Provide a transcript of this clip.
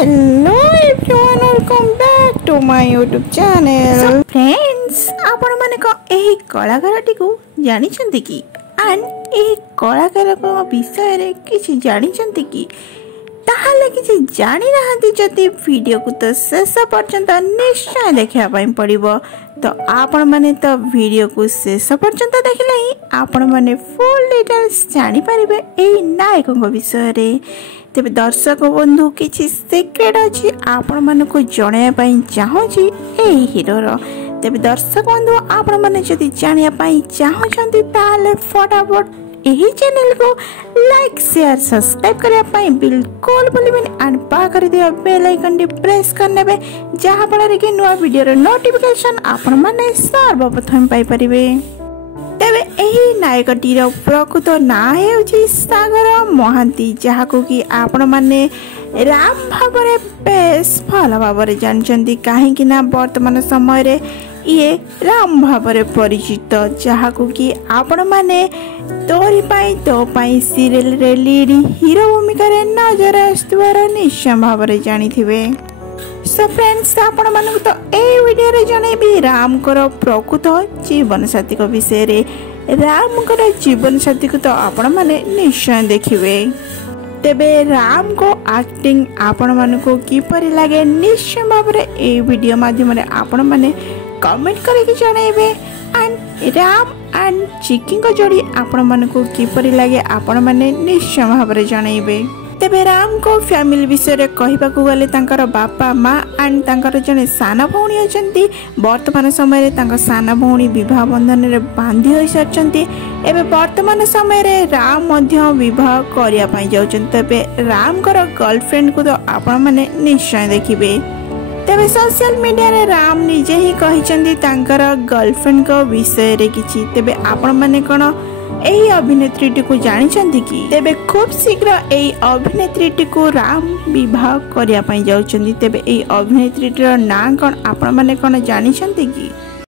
Hello everyone, welcome back to my YouTube channel. So friends, आपण माने को एही कलाकारटी को जानि छंती की एंड एही कलाकार को विषय रे किछि जानि छंती की ताहाले किछि जानि रहंती जति वीडियो को तो शेष पर्यंत निश्चय देखिया पई पड़िबो। तो आपण माने तो वीडियो को शेष पर्यंत देखले ही आपण माने फुल डिटेल्स जानि परिबे एही नायक को विषय रे। तेबे दर्शक बंधु किछि सीक्रेट अछि आपण मन को जणाया पई चाहूची एही हीरोर। तेबे दर्शक बंधु आपण माने जदि जानिया पई चाहूछंती ताले फटाफट एही चैनल को लाइक शेयर सब्सक्राइब करिया पई बिल्कुल भूलिबेनी एंड पा कर दिया बेल आइकन टी प्रेस करनेबे जहां फଳରେ कि नुवा वीडियो रो नोटिफिकेशन आपण माने सर्वप्रथम पाई परिबे। तेबे एही नायकटीर प्रकृत ना हेउची सागर महांती जहाको कि आपण माने राम भाबरे बेस भल भाबरे जानचंती काहे कि ना वर्तमान समय रे ये राम भाबरे परिचित जहाको कि आपण माने तोरी पाई तो पाई सीरियल रे लीड हीरो भूमिका रे नजर आस्तुवार निश्चय भाबरे जानिथिबे। सो फ्रेंड्स आपण मानक तो ए वीडियो रे जणेबी राम कर प्रकृत जीवन साथी को विषय रे। राम कर जीवन साथी को तो आपण माने निश्चय देखिबे। तेबे राम को एक्टिंग आपण मानक किपरि लागे निश्चय भाबरे ए वीडियो माध्यम रे आपण माने कमेंट करके जणेबे एंड राम एंड चिकी को जोड़ी आपण मानक किपरि लागे आपण माने निश्चय भाबरे जणेबे। तेबे राम को फैमिली विषय रे कहिबा को गले तांकर बापा माँ एंड तांकर जने साना भौणी अछंती। वर्तमान समय रे तांकर साना भौणी विवाह बंधन रे बांधी होई सरचंती। एबे वर्तमान समय रे राम मध्य विवाह करिया पई जाउचंती। तेबे राम कर गर्लफ्रेंड को तो आपण माने निश्चय देखिबे। तेबे सोशल मीडिया रे राम निजे ही कहिचंती तांकर गर्लफ्रेंड को विषय रे किछि। तेबे आपण माने कोन एही अभिनेत्री को जानिछंती कि तेबे खूब शीघ्र एही अभिनेत्री को राम विवाह करिया पई जाउचंती। तेबे एही अभिनेत्री नाम कोन आपण माने कोन जानिछंती कि